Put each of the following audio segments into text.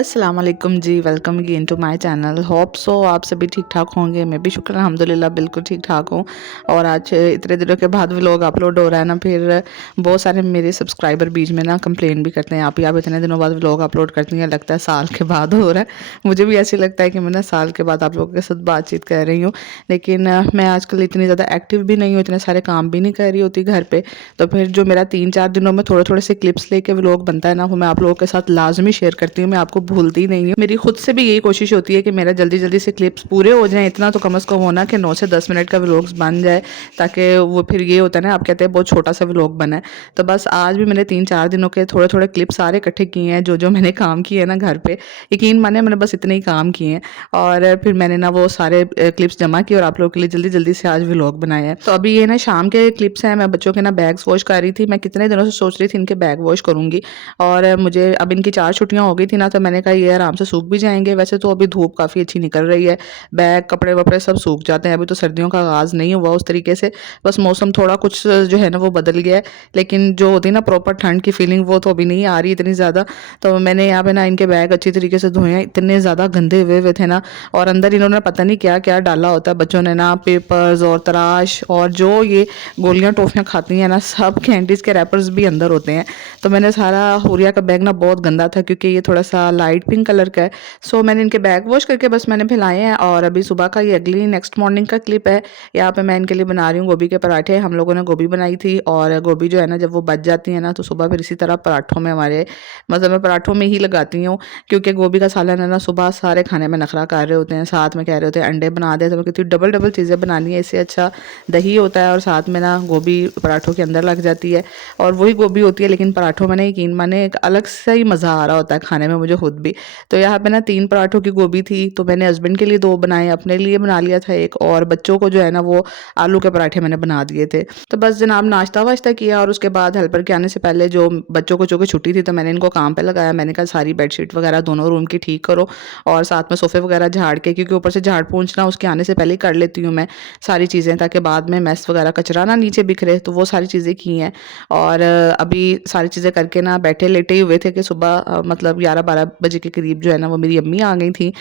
अस्सलाम वालेकुम जी, welcome again to my channel. Hope so आप सभी ठीक ठाक होंगे। मैं भी शुक्र अल्हम्दुलिल्लाह बिल्कुल ठीक ठाक हूँ। और आज इतने दिनों के बाद व्लॉग अपलोड हो रहा है ना, फिर बहुत सारे मेरे सब्सक्राइबर बीच में ना कंप्लेन भी करते हैं, आप इतने दिनों बाद व्लॉग अपलोड करती हैं, लगता है साल के बाद हो रहा है। मुझे भी ऐसे लगता है कि मैं ना साल के बाद आप लोगों के साथ बातचीत कर रही हूँ, लेकिन मैं आजकल इतनी ज़्यादा एक्टिव भी नहीं हूँ, इतने सारे काम भी नहीं कर रही होती घर पर। तो फिर जो मेरा 3-4 दिनों में थोड़े थोड़े से क्लिप्स लेके व्लॉग बनता है ना, वो मैं आप लोगों के साथ लाजमी शेयर करती हूँ। मैं आपको भूलती नहीं हूँ। मेरी खुद से भी यही कोशिश होती है कि मेरा जल्दी जल्दी से क्लिप्स पूरे हो जाएं, इतना तो कम से कम होना कि 9 से 10 मिनट का व्लॉग्स बन जाए, ताकि वो फिर ये होता है ना, आप कहते हैं बहुत छोटा सा व्लॉग बना है। तो बस आज भी मैंने 3-4 दिनों के थोड़े थोड़े क्लिप्स सारे इकट्ठे किए हैं, जो जो मैंने काम किए हैं ना घर पे। यकीन माने मैंने बस इतने ही काम किए हैं, और फिर मैंने ना वो सारे क्लिप्स जमा किए और आप लोगों के लिए जल्दी जल्दी से आज व्लॉग बनाया है। तो अभी ये ना शाम के क्लिप्स हैं, मैं बच्चों के ना बैग्स वॉश कर रही थी। मैं कितने दिनों से सोच रही थी इनके बैग वॉश करूंगी, और मुझे अब इनकी 4 छुट्टियां हो गई थी ना, तो मैंने कहा ये आराम से सूख भी जाएंगे। वैसे तो अभी धूप काफ़ी अच्छी निकल रही है, बैग कपड़े वपड़े सब सूख जाते हैं। अभी तो सर्दियों का आगाज़ नहीं हुआ उस तरीके से, बस मौसम थोड़ा कुछ जो है ना वो बदल गया है, लेकिन जो होती है ना प्रॉपर ठंड की फीलिंग, वो तो अभी नहीं आ रही इतनी ज़्यादा। तो मैंने यहाँ पे ना इनके बैग अच्छी तरीके से धोए हैं, इतने ज़्यादा गंदे हुए थे ना, और अंदर इन्होंने पता नहीं क्या क्या डाला होता है बच्चों ने ना, पेपर्स और तराश और जो ये गोलियां टॉफियां खाती हैं ना, सब कैंडीज़ के रैपर्स भी अंदर होते हैं। तो मैंने सारा हुरिया का बैग ना बहुत गंदा था, क्योंकि ये थोड़ा सा लाइट पिंक कलर का है। सो मैंने इनके बैग वॉश करके बस मैंने फैलाए हैं। और अभी सुबह का ये अगली नेक्स्ट मॉर्निंग का क्लिप है। यहाँ पे मैं इनके लिए बना रही हूँ गोभी के पराठे। हम लोगों ने गोभी बनाई थी, और गोभी जो है ना जब वो बच जाती है ना, तो सुबह फिर इसी तरह पराठों में हमारे, मतलब मैं पराठों में ही लगाती हूँ, क्योंकि गोभी का सालन है ना, सुबह सारे खाने में नखरा कर रहे होते हैं, साथ में कह रहे होते हैं अंडे बना दे। तो मैं कहती हूँ डबल डबल चीज़ें बनानी है, इससे अच्छा दही होता है और साथ में ना गोभी पराठों के अंदर लग जाती है, और वही गोभी होती है, लेकिन पराठों में ना यकीन माने एक अलग से ही मज़ा आ रहा होता है खाने में, मुझे खुद भी। तो यहाँ पे ना 3 पराठों की गोभी थी, तो मैंने हस्बैंड के लिए 2 बनाए, अपने लिए बना लिया था एक, और बच्चों को जो है ना वो आलू के पराठे मैंने बना दिए थे। तो बस जनाब नाश्ता वाश्ता किया, और उसके बाद हेल्पर के आने से पहले जो बच्चों को जो कि छुट्टी थी, तो मैंने इनको काम पे लगाया। मैंने कहा सारी बेडशीट वगैरह दोनों रूम की ठीक करो, और साथ में सोफे वगैरह झाड़ के, क्योंकि ऊपर से झाड़ पोंछना उसके आने से पहले ही कर लेती हूँ मैं सारी चीज़ें, ताकि बाद में मैस वगैरह कचरा ना नीचे बिखरे। तो वो सारी चीज़ें की हैं, और अभी सारी चीज़ें करके ना बैठे लेटे ही हुए थे कि सुबह मतलब 11-12 बजे के करीब जो है ना वो मेरी अम्मी आ गई थी।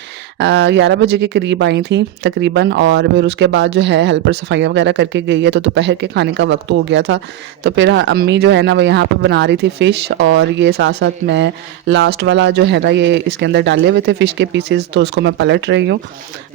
11 बजे के करीब आई थी तकरीबन, और फिर उसके बाद जो है हेल्पर सफाइयाँ वगैरह करके गई है, तो दोपहर के खाने का वक्त हो गया था। तो फिर अम्मी जो है ना वो यहाँ पे बना रही थी फ़िश, और ये साथ साथ मैं लास्ट वाला जो है ना ये इसके अंदर डाले हुए थे फ़िश के पीसेस, तो उसको मैं पलट रही हूँ।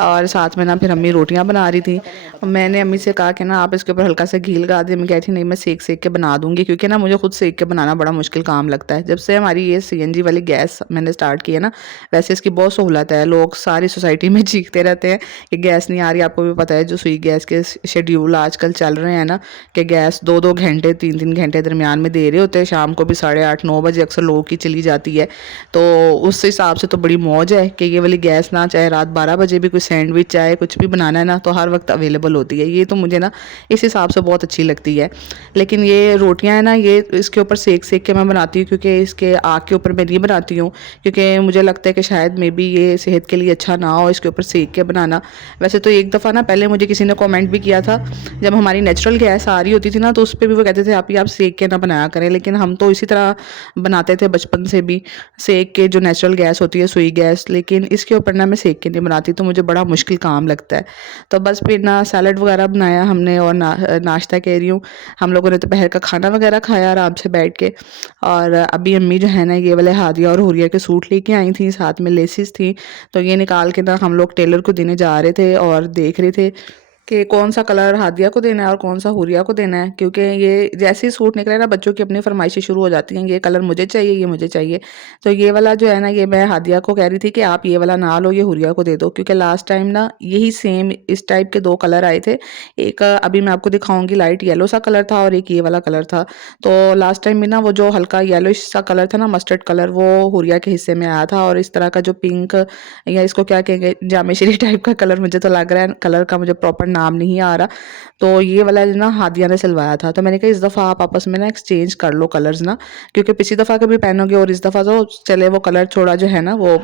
और साथ में ना फिर अम्मी रोटियाँ बना रही थी। मैंने अम्मी से कहा कि ना आप इसके ऊपर हल्का सा घी लगा दें। मैं कह रही नहीं, मैं सेक सेक के बना दूँगी, क्योंकि ना मुझे खुद सेक के बनाना बड़ा मुश्किल काम लगता है। जब से हमारी ये सीएनजी वाली गैस मैंने स्टार्ट की है ना, वैसे इसकी बहुत सहूलत है। लोग सारी सोसाइटी में चीखते रहते हैं कि गैस नहीं आ रही। आपको भी पता है जो सुई गैस के शेड्यूल आजकल चल रहे हैं ना, कि गैस 2-2 घंटे 3-3 घंटे दरमियान में दे रहे होते हैं। शाम को भी 8:30-9 बजे अक्सर लोगों की चली जाती है। तो उस हिसाब से तो बड़ी मौज है कि ये वाली गैस ना, चाहे रात 12 बजे भी कोई सैंडविच चाहे कुछ भी बनाना है ना, तो हर वक्त अवेलेबल होती है। ये तो मुझे ना इस हिसाब से बहुत अच्छी लगती है। लेकिन ये रोटियां है ना, ये इसके ऊपर सेक सेक के मैं बनाती हूँ, क्योंकि इसके आग के ऊपर मैं नहीं बनाती हूँ, क्योंकि मुझे लगता है कि शायद मे बी ये सेहत के लिए अच्छा ना हो इसके ऊपर सेक के बनाना। वैसे तो एक दफ़ा ना पहले मुझे किसी ने कमेंट भी किया था, जब हमारी नेचुरल गैस आ रही होती थी ना, तो उस पर भी वो कहते थे आप सेक के ना बनाया करें। लेकिन हम तो इसी तरह बनाते थे बचपन से भी, सेक के, जो नेचुरल गैस होती है सुई गैस। लेकिन इसके ऊपर ना मैं सेक के नहीं बनाती, तो मुझे बड़ा मुश्किल काम लगता है। तो बस फिर ना सैलड वगैरह बनाया हमने, और नाश्ता कह रही हूँ, हम लोगों ने दोपहर का खाना वगैरह खाया आराम से बैठ के। और अभी अम्मी जो है ना ये वाले हादिया और हुरिया के सूट लेके आई थी, साथ में लेसिस थी, तो ये निकाल के ना हम लोग टेलर को देने जा रहे थे, और देख रहे थे कि कौन सा कलर हादिया को देना है और कौन सा हुरिया को देना है। क्योंकि ये जैसे ही सूट निकले ना, बच्चों की अपनी फरमाइशें शुरू हो जाती हैं, ये कलर मुझे चाहिए, ये मुझे चाहिए। तो ये वाला जो है ना, ये मैं हादिया को कह रही थी कि आप ये वाला ना लो, ये हुरिया को दे दो, क्योंकि लास्ट टाइम ना यही सेम इस टाइप के 2 कलर आए थे। एक अभी मैं आपको दिखाऊंगी, लाइट येलो सा कलर था, और एक ये वाला कलर था। तो लास्ट टाइम भी ना वो जो हल्का येलोइश सा कलर था ना, मस्टर्ड कलर, वो हुरिया के हिस्से में आया था। और इस तरह का जो पिंक, या इसको क्या कहेंगे, जामेश्री टाइप का कलर, मुझे तो लग रहा है, कलर का मुझे प्रॉपर नाम नहीं आ रहा। तो ये वाला ना हादिया ने सिलवाया था, तो मैंने कहा इस दफ़ा आप आपस में ना एक्सचेंज कर लो कलर्स ना, क्योंकि पिछली दफ़ा कभी पहनोगे और इस दफ़ा तो चले वो कलर थोड़ा जो है ना वो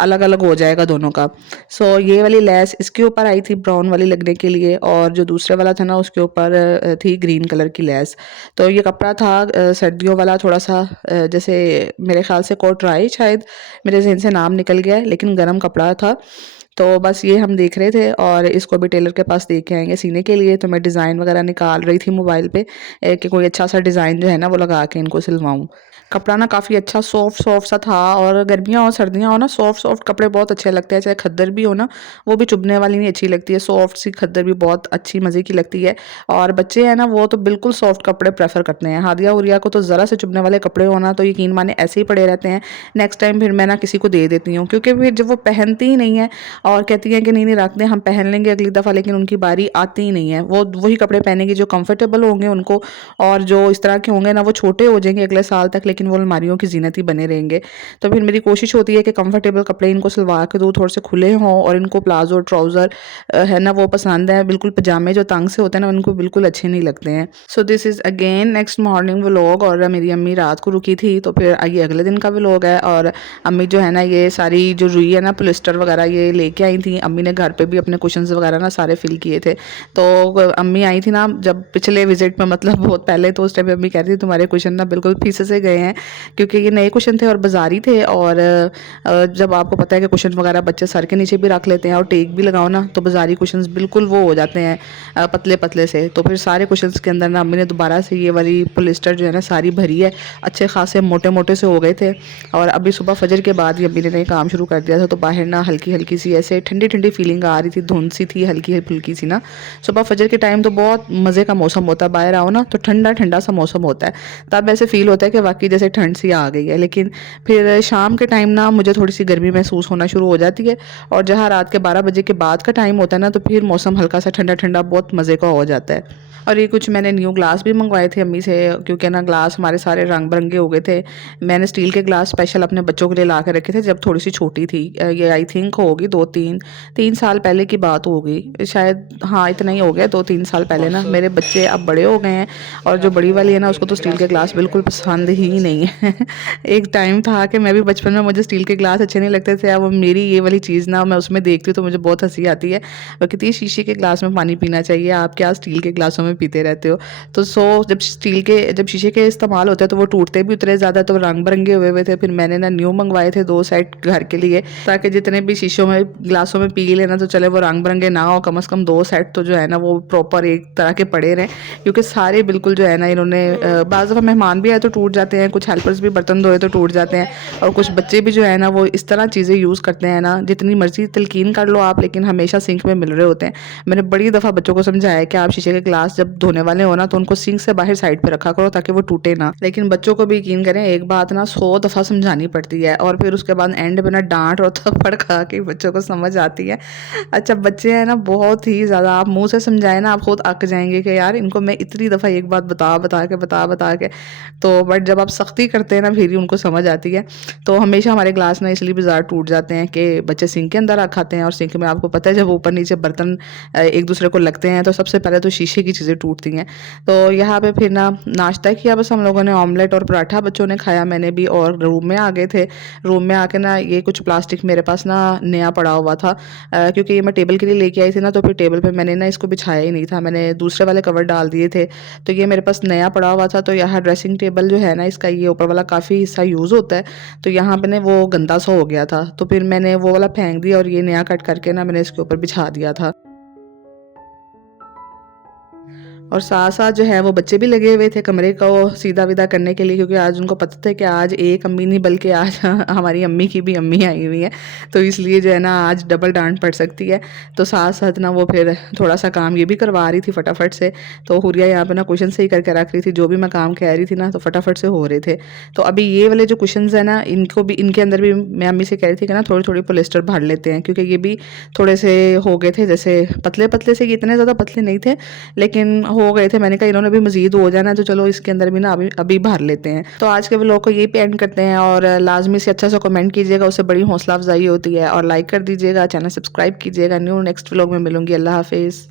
अलग अलग हो जाएगा दोनों का। सो ये वाली लेस इसके ऊपर आई थी ब्राउन वाली लगने के लिए, और जो दूसरे वाला था ना उसके ऊपर थी ग्रीन कलर की लेस। तो ये कपड़ा था सर्दियों वाला, थोड़ा सा जैसे मेरे ख्याल से कोट राई शायद, मेरे जहन से नाम निकल गया है, लेकिन गर्म कपड़ा था। तो बस ये हम देख रहे थे और इसको भी टेलर के पास दे के आएंगे सीने के लिए। तो मैं डिज़ाइन वगैरह निकाल रही थी मोबाइल पे कि कोई अच्छा सा डिज़ाइन जो है ना वो लगा के इनको सिलवाऊँ। कपड़ा ना काफ़ी अच्छा सॉफ्ट सॉफ्ट सा था, और गर्मियाँ हो सर्दियाँ हो ना सॉफ्ट सॉफ्ट कपड़े बहुत अच्छे लगते हैं, चाहे खद्दर भी हो ना वो भी चुभने वाली नहीं अच्छी लगती है, सॉफ्ट सी खद्दर भी बहुत अच्छी मज़े की लगती है। और बच्चे हैं ना वो तो बिल्कुल सॉफ्ट कपड़े प्रेफर करते हैं। हादिया उरिया को तो ज़रा से चुभने वाले कपड़े होना तो यकीन माने ऐसे ही पड़े रहते हैं। नेक्स्ट टाइम फिर मैं ना किसी को दे देती हूँ, क्योंकि फिर जब वो पहनती ही नहीं है और कहती हैं कि नहीं नहीं रख दें हम पहन लेंगे अगली दफ़ा, लेकिन उनकी बारी आती ही नहीं है। वो वही कपड़े पहनेंगे जो कंफर्टेबल होंगे उनको, और जो इस तरह के होंगे ना वो छोटे हो जाएंगे अगले साल तक, लेकिन वो अलमारियों की जीनत ही बने रहेंगे। तो फिर मेरी कोशिश होती है कि कंफर्टेबल कपड़े इनको सिलवा के दूँ, थोड़े से खुले हों, और इनको प्लाजो ट्राउज़र है ना वो पसंद है। बिल्कुल पजामे जो तंग से होते हैं ना उनको बिल्कुल अच्छे नहीं लगते हैं। So this is again next morning vlog, और मेरी अम्मी रात को रुकी थी तो फिर ये अगले दिन का व्लॉग है। और अम्मी जो है ना ये सारी जो रुई है ना पोलिस्टर वगैरह ये लेके आई थी। अम्मी ने घर पे भी अपने कुशन्स वगैरह ना सारे फिल किए थे। तो अम्मी आई थी ना जब पिछले विजिट में, मतलब बहुत पहले, तो उस टाइम अम्मी कह रही थी तुम्हारे कुशन ना बिल्कुल फीसे से गए हैं, क्योंकि ये नए कुशन थे और बाजारी थे। और जब आपको पता है कि कुशन वगैरह बच्चे सर के नीचे भी रख लेते हैं और टेक भी लगाओ ना तो बाजारी कुशन बिल्कुल वो हो जाते हैं पतले पतले से। तो फिर सारे कुशन के अंदर ना अम्मी ने दोबारा से ये वाली पोलिस्टर जो है ना सारी भरी है, अच्छे खासे मोटे मोटे से हो गए थे। और अभी सुबह फजर के बाद ये अम्मी ने काम शुरू कर दिया था, तो बाहर ना हल्की हल्की सी ऐसे ठंडी ठंडी फीलिंग आ रही थी, धुंध सी थी हल्की फुल्की सी ना। सुबह फजर के टाइम तो बहुत मज़े का मौसम होता है, बाहर आओ ना तो ठंडा ठंडा सा मौसम होता है, तब ऐसे फील होता है कि वाकई जैसे ठंड सी आ गई है। लेकिन फिर शाम के टाइम ना मुझे थोड़ी सी गर्मी महसूस होना शुरू हो जाती है, और जहाँ रात के 12 बजे के बाद का टाइम होता है ना तो फिर मौसम हल्का सा ठंडा ठंडा बहुत मज़े का हो जाता है। और ये कुछ मैंने न्यू ग्लास भी मंगवाए थे अम्मी से, क्योंकि ना ग्लास हमारे सारे रंग बिरंगे हो गए थे। मैंने स्टील के ग्लास स्पेशल अपने बच्चों के लिए ला के रखे थे जब थोड़ी सी छोटी थी। ये आई थिंक होगी 2-3 साल पहले की बात होगी शायद, हाँ इतना ही हो गया 2-3 साल पहले ना। मेरे बच्चे अब बड़े हो गए हैं, और जो बड़ी वाली है ना उसको तो स्टील के ग्लास बिल्कुल पसंद ही नहीं है। एक टाइम था कि मैं भी बचपन में मुझे स्टील के ग्लास अच्छे नहीं लगते थे, अब मेरी ये वाली चीज़ ना मैं उसमें देखती हूँ तो मुझे बहुत हंसी आती है। वो कहती है शीशे के ग्लास में पानी पीना चाहिए, आप क्या स्टील के ग्लासों में पीते रहते हो। तो जब शीशे के इस्तेमाल होते हैं तो वो टूटते भी उतने ज़्यादा, तो रंग बिरंगे हुए हुए थे। फिर मैंने ना न्यू मंगवाए थे 2 सेट घर के लिए, ताकि जितने भी शीशों में ग्लासों में पी लेना तो चले वो रंग बिरंगे ना हो, कम से कम 2 सेट तो जो है ना वो प्रॉपर एक तरह के पड़े रहें। क्योंकि सारे बिल्कुल जो है ना इन्होंने बाज़ दफ़ा मेहमान भी आए तो टूट जाते हैं, कुछ हेल्पर्स भी बर्तन धोए तो टूट जाते हैं, और कुछ बच्चे भी जो है ना वो इस तरह चीज़ें यूज़ करते हैं ना, जितनी मर्जी तलकीन कर लो आप लेकिन हमेशा सिंक में मिल रहे होते हैं। मैंने बड़ी दफ़ा बच्चों को समझाया कि आप शीशे के ग्लास जब धोने वाले हो ना तो उनको सिंक से बाहर साइड पे रखा करो ताकि वो टूटे ना। लेकिन बच्चों को भी यकीन करें एक बात ना 100 दफ़ा समझानी पड़ती है, और फिर उसके बाद एंड पे ना डांट और थप्पड़ खा के बच्चों को समझ आती है। अच्छा बच्चे हैं ना बहुत ही ज़्यादा, आप मुँह से समझाएं ना आप खुद अक जाएंगे कि यार इनको मैं इतनी दफ़ा एक बात बता के तो बट जब आप सख्ती करते हैं ना फिर ही उनको समझ आती है। तो हमेशा हमारे ग्लास ना इसलिए बाजार टूट जाते हैं कि बच्चे सिंक के अंदर रख खाते हैं, और सिंक में आपको पता है जब ऊपर नीचे बर्तन एक दूसरे को लगते हैं तो सबसे पहले तो शीशे की चीज़ें टूटती हैं। तो यहाँ पे फिर ना नाश्ता किया बस हम लोगों ने, ऑमलेट और पराठा बच्चों ने खाया, मैंने भी, और रूम में आ गए थे। रूम में आके ना ये कुछ प्लास्टिक मेरे पास ना नया पड़ा हुआ था, क्योंकि ये मैं टेबल के लिए लेके आई थी ना, तो फिर टेबल पे मैंने ना इसको बिछाया ही नहीं था, मैंने दूसरे वाले कवर डाल दिए थे। तो ये मेरे पास नया पड़ा हुआ था। तो यहाँ ड्रेसिंग टेबल जो है ना इसका ये ऊपर वाला काफ़ी हिस्सा यूज़ होता है, तो यहाँ पे ना वो गंदा सा हो गया था, तो फिर मैंने वो वाला फेंक दिया और ये नया कट करके ना मैंने इसके ऊपर बिछा दिया था। और साथ-साथ जो है वो बच्चे भी लगे हुए थे कमरे को सीधा-विदा करने के लिए, क्योंकि आज उनको पता था कि आज एक अम्मी नहीं बल्कि आज हमारी अम्मी की भी अम्मी आई हुई है, तो इसलिए जो है ना आज डबल डांट पड़ सकती है। तो साथ-साथ ना वो फिर थोड़ा-सा काम ये भी करवा रही थी फटाफट से। तो हुरिया यहाँ पे ना कुशन सही करके रख रही थी, जो भी मैं काम कह रही थी ना तो फटाफट से हो रहे थे। तो अभी ये वाले जो कुशन्स हैं ना इनको भी, इनके अंदर भी मैं अम्मी से कह रही थी कि ना थोड़ी-थोड़ी पॉलिस्टर भर लेते हैं, क्योंकि ये भी थोड़े से हो गए थे जैसे पतले-पतले से, इतने ज़्यादा पतले नहीं थे लेकिन हो गए थे। मैंने कहा इन्होंने भी मज़ीद हो जाना है तो चलो इसके अंदर भी ना अभी अभी भर लेते हैं। तो आज के व्लॉग को यही पे एंड करते हैं, और लाज़मी से अच्छा सा कमेंट कीजिएगा, उससे बड़ी हौसला अफजाई होती है, और लाइक कर दीजिएगा, चैनल सब्सक्राइब कीजिएगा। न्यू नेक्स्ट व्लॉग में मिलूंगी। अल्लाह हाफिज़।